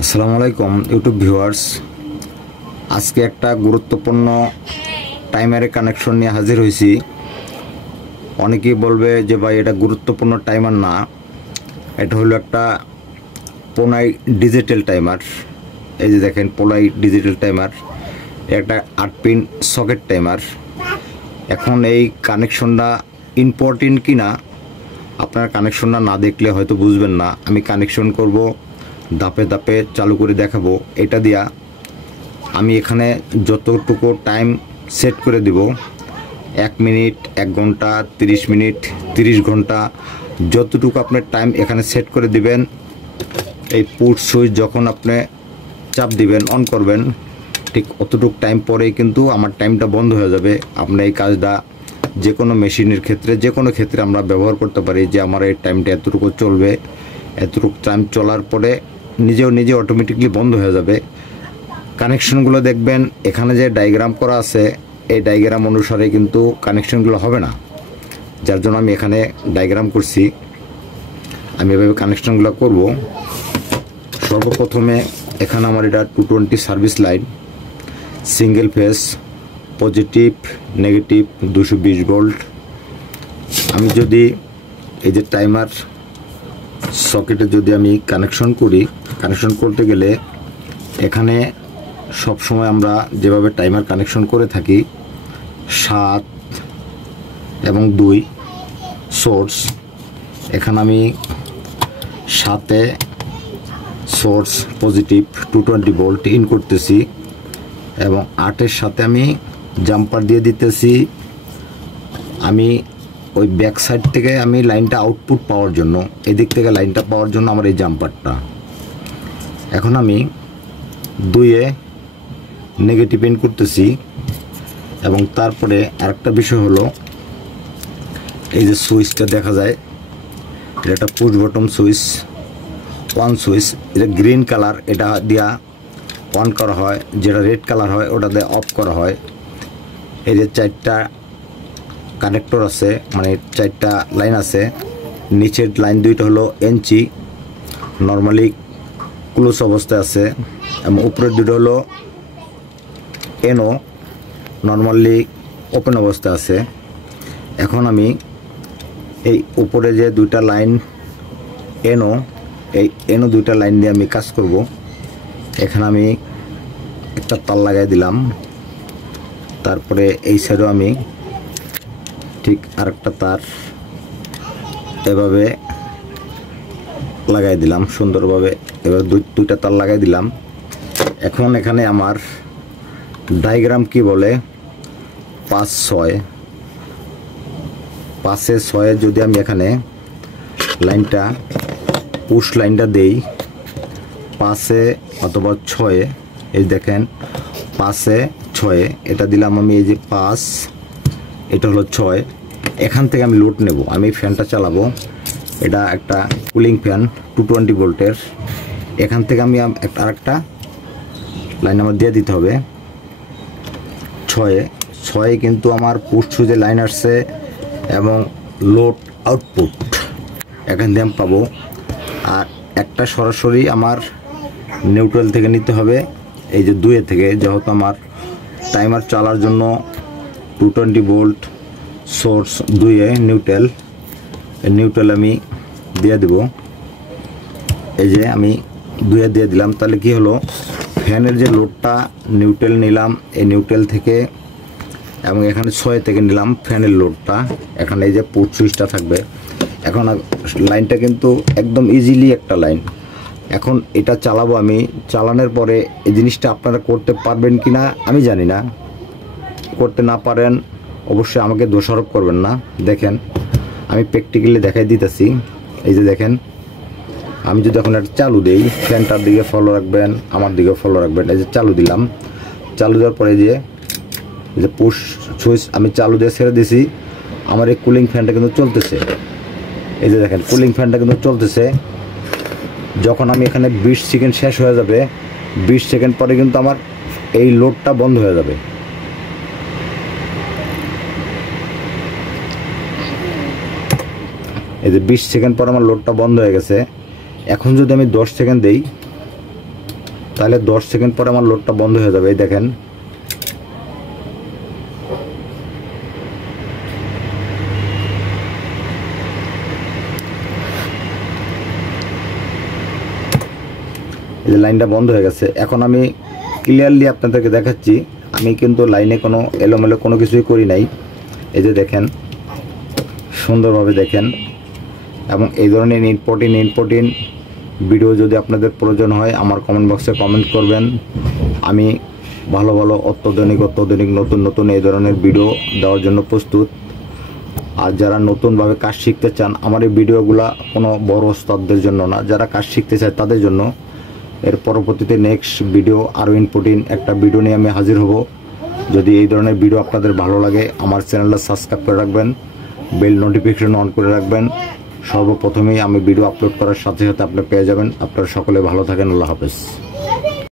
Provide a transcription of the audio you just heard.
আসসালামু আলাইকুম YouTube viewers. আজকে একটা গুরুত্বপূর্ণ টাইমারের কানেকশন নিয়ে হাজির হয়েছি। অনেকেই বলবে যে ভাই এটা গুরুত্বপূর্ণ টাইমার না, এটা হলো একটা পোনাই ডিজিটাল টাইমার। এই যে দেখেন পোনাই ডিজিটাল টাইমার, একটা 8 পিন সকেট টাইমার। এখন এই কানেকশনটা ইম্পর্টেন্ট কি না আপনার কানেকশনটা না দেখলে হয়তো বুঝবেন না। আমি কানেকশন করব, ধাপে ধাপে চালু করে দেখাবো। এটা দিয়া আমি এখানে যতটুকু টাইম সেট করে দিব, 1 মিনিট, 1 ঘন্টা, 30 মিনিট, 30 ঘন্টা, যতটুকু আপনার টাইম এখানে সেট করে দিবেন। এই পুশ সুইচ যখন আপনি চাপ দিবেন, অন করবেন, ঠিক অতটুকু টাইম পরেই কিন্তু আমার টাইমটা বন্ধ হয়ে যাবে। আপনি এই কাজটা যে কোনো মেশিনের ক্ষেত্রে, যে কোনো ক্ষেত্রে আমরা ব্যবহার করতে পারি যে আমার এই টাইমটা এতটুকু চলবে। এতটুকু টাইম চলার পরে নিজে অটোমেটিকলি বন্ধ হয়ে যাবে। কানেকশনগুলো দেখবেন এখানে যে ডায়াগ্রাম করা আছে, এই ডায়াগ্রাম অনুসারে কিন্তু কানেকশনগুলো হবে না, যার জন্য আমি এখানে ডায়াগ্রাম করছি। আমি এভাবে কানেকশনগুলো করব। সর্বপ্রথমে এখানে আমার এটা 220 service line, single phase, positive negative 220 volt. আমি যদি এই যে টাইমার সকেটে যদি আমি কানেকশন করি, কানেকশন করতে গেলে এখানে সব সময় আমরা যেভাবে টাইমার কানেকশন করে থাকি 7 এবং 2 সোর্স, এখানে আমি 7-এ সোর্স পজিটিভ 220 ভোল্ট ইন করতেছি এবং 8-এর সাথে আমি জাম্পার দিয়ে দিতেছি। আমি ওই ব্যাক সাইড থেকে আমি লাইনটা আউটপুট পাওয়ার জন্য, এদিক থেকে লাইনটা পাওয়ার জন্য আমার এই জাম্পারটা। এখন আমি 2-এ নেগেটিভ ইন করতেছি এবং তারপরে আরেকটা বিষয় হলো এই যে সুইচটা দেখা যায়, এটা একটা push bottom switch, on switch. এটা গ্রিন কালার, এটা দিয়া অন করা হয়, যেটা রেড কালার হয় ওটা দিয়ে অফ করা হয়। এই যে 4টা কানেক্টর আছে, মানে 4টা লাইন আছে। নিচের লাইন 2টা হলো এনচি, নর্মালি ক্লোজ অবস্থায় আছে, এবং উপরের 2টা হলো এনও, নর্মালি ওপেন অবস্থায় আছে। এখন আমি এই উপরে যে 2টা লাইন এনও, এই এনও 2টা লাইন দিয়ে আমি কাজ করব। এখানে আমি একটা তার লাগাই দিলাম, তারপরে এই সাইডেও আমি ঠিক আরেকটা তার এভাবে লাগাই দিলাম সুন্দরভাবে। এবার 2টা তার লাগাই দিলাম। এখন এখানে আমার ডায়াগ্রাম কি বলে, 5-6, 5-6 যদি আমি এখানে লাইনটা পুশ লাইনটা দেই 5-এ অথবা 6-এ, এই দেখেন 5-6 এটা দিলাম আমি। এই যে 5, এটা হলো 6, এখান থেকে আমি লোড নেব, আমি ফ্যানটা চালাবো। এটা একটা কুলিং ফ্যান 220 ভোল্টের। এখান থেকে আমি আরেকটা লাইন আমার দিয়ে দিতে হবে 6-এ কিন্তু আমার পুশ সুইচে লাইন আসছে এবং লোড আউটপুট এখান থেকে আমি পাবো। আর একটা সরাসরি আমার নিউট্রাল থেকে নিতে হবে, এই যে 2-এ থেকে, যেহেতু আমার টাইমার চালার জন্য 220 ভোল্ট সোর্স 2-এ নিউট্রাল আমি দিয়ে দেব। এই যে আমি 2-এ দিয়ে দিলাম। তাহলে কি হলো, ফ্যানের যে লোডটা নিউট্রাল নিলাম এই নিউট্রাল থেকে, এবং এখানে 6 থেকে নিলাম ফ্যানের লোডটা, এখানে এই যে পুশ সুইচটা থাকবে। এখন লাইনটা কিন্তু একদম ইজিলি একটা লাইন। এখন এটা চালাবো আমি, চালানোর পরে এই জিনিসটা আপনারা করতে পারবেন কি না আমি জানি না, করতে না পারেন অবশ্যই আমাকে দোষারোপ করবেন না। দেখেন আমি প্র্যাকটিক্যালি দেখাই দিতেছি। এই যে দেখেন, আমি যদি এখন একটা চালু দেই, ফ্যানটার দিকে ফলো রাখবেন, আমার দিকে ফলো রাখবেন। এই যে চালু দিলাম, চালু দেওয়ার পরে যে পুশ সুইচ আমি চালু দিয়ে ছেড়ে দিয়েছি, আমার এই কুলিং ফ্যানটা কিন্তু চলতেছে। এই যে দেখেন কুলিং ফ্যানটা কিন্তু চলতেছে। যখন আমি এখানে 20 সেকেন্ড শেষ হয়ে যাবে, 20 সেকেন্ড পরে কিন্তু আমার এই লোডটা বন্ধ হয়ে যাবে। এই যে 20 সেকেন্ড পর আমার লোডটা বন্ধ হয়ে গেছে। এখন যদি আমি 10 সেকেন্ড দেই, তাহলে 10 সেকেন্ড পরে আমার লোডটা বন্ধ হয়ে যাবে। এই দেখেন এই যে লাইনটা বন্ধ হয়ে গেছে। এখন আমি ক্লিয়ারলি আপনাদেরকে দেখাচ্ছি, আমি কিন্তু লাইনে কোনো এলোমেলো কোনো কিছুই করি নাই। এই যে দেখেন সুন্দরভাবে দেখেন। এবং এই ধরনের ইম্পর্টেন্ট ভিডিও যদি আপনাদের প্রয়োজন হয় আমার কমেন্ট বক্সে কমেন্ট করবেন। আমি ভালো ভালো অত্যাধুনিক নতুন এই ধরনের ভিডিও দেওয়ার জন্য প্রস্তুত। আর যারা নতুনভাবে কাজ শিখতে চান, আমার এই ভিডিওগুলো কোনো বড় ওস্তাদদের জন্য না, যারা কাজ শিখতে চায় তাদের জন্য। এর পরবর্তীতে নেক্সট ভিডিও আরও ইম্পর্টেন্ট একটা ভিডিও নিয়ে আমি হাজির হব। যদি এই ধরনের ভিডিও আপনাদের ভালো লাগে আমার চ্যানেলটা সাবস্ক্রাইব করে রাখবেন, বেল নোটিফিকেশন অন করে রাখবেন। সর্বপ্রথমেই আমি ভিডিও আপলোড করার সাথে সাথে আপনি পেয়ে যাবেন। আপনারা সকলে ভালো থাকেন। আল্লাহ হাফেজ।